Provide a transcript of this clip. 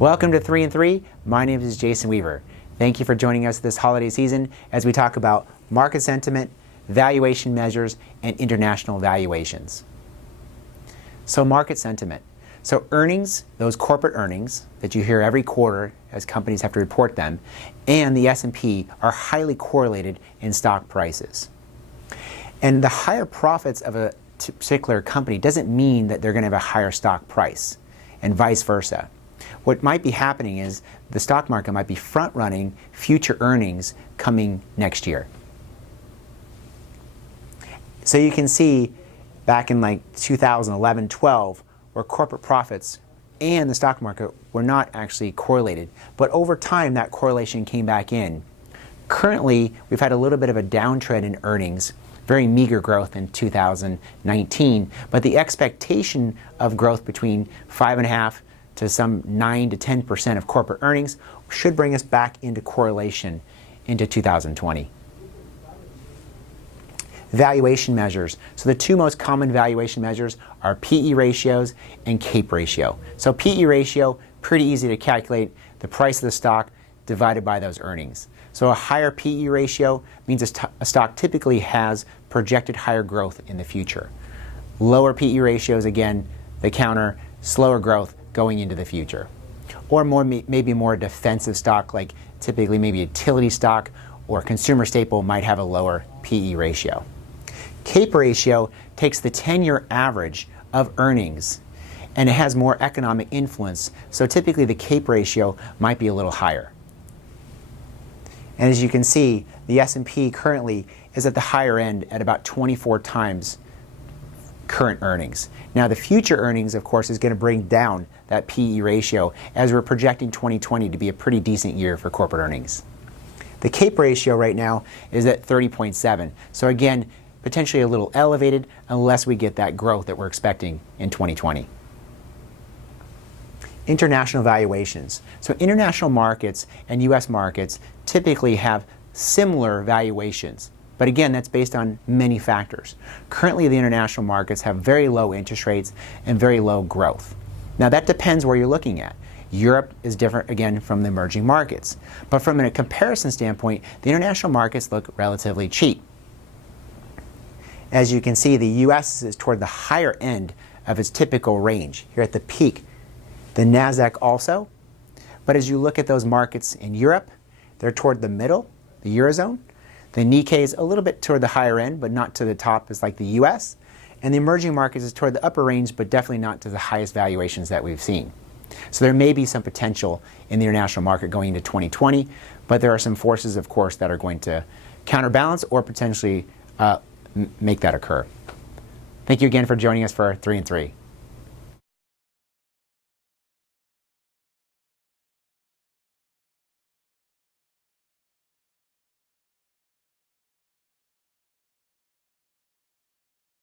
Welcome to 3 and 3. My name is Jason Weaver. Thank you for joining us this holiday season as we talk about market sentiment, valuation measures, and international valuations. So market sentiment. So earnings, those corporate earnings that you hear every quarter as companies have to report them, and the S&P are highly correlated in stock prices. And the higher profits of a particular company doesn't mean that they're going to have a higher stock price, and vice versa. What might be happening is the stock market might be front-running future earnings coming next year. So you can see back in like 2011-12 where corporate profits and the stock market were not actually correlated. But over time that correlation came back in. Currently we've had a little bit of a downtrend in earnings, very meager growth in 2019, but the expectation of growth between 5.5% to some 9 to 10% of corporate earnings should bring us back into correlation into 2020. Valuation measures. So the two most common valuation measures are PE ratios and CAPE ratio. So PE ratio, pretty easy to calculate, the price of the stock divided by those earnings. So a higher PE ratio means a stock typically has projected higher growth in the future. Lower PE ratios, again, the counter, slower growth going into the future. Or maybe more defensive stock, like typically maybe utility stock or consumer staple might have a lower PE ratio. CAPE ratio takes the 10-year average of earnings and it has more economic influence, so typically the CAPE ratio might be a little higher. And as you can see, the S&P currently is at the higher end at about 24 times current earnings. Now the future earnings, of course, is going to bring down that PE ratio as we're projecting 2020 to be a pretty decent year for corporate earnings. The CAPE ratio right now is at 30.7. So again, potentially a little elevated unless we get that growth that we're expecting in 2020. International valuations. So international markets and US markets typically have similar valuations. But again, that's based on many factors. Currently, the international markets have very low interest rates and very low growth. Now, that depends where you're looking at. Europe is different, again, from the emerging markets. But from a comparison standpoint, the international markets look relatively cheap. As you can see, the US is toward the higher end of its typical range, here at the peak. The NASDAQ also. But as you look at those markets in Europe, they're toward the middle, the Eurozone. The Nikkei is a little bit toward the higher end, but not to the top as like the US. And the emerging markets is toward the upper range, but definitely not to the highest valuations that we've seen. So there may be some potential in the international market going into 2020, but there are some forces, of course, that are going to counterbalance or potentially make that occur. Thank you again for joining us for 3 and 3.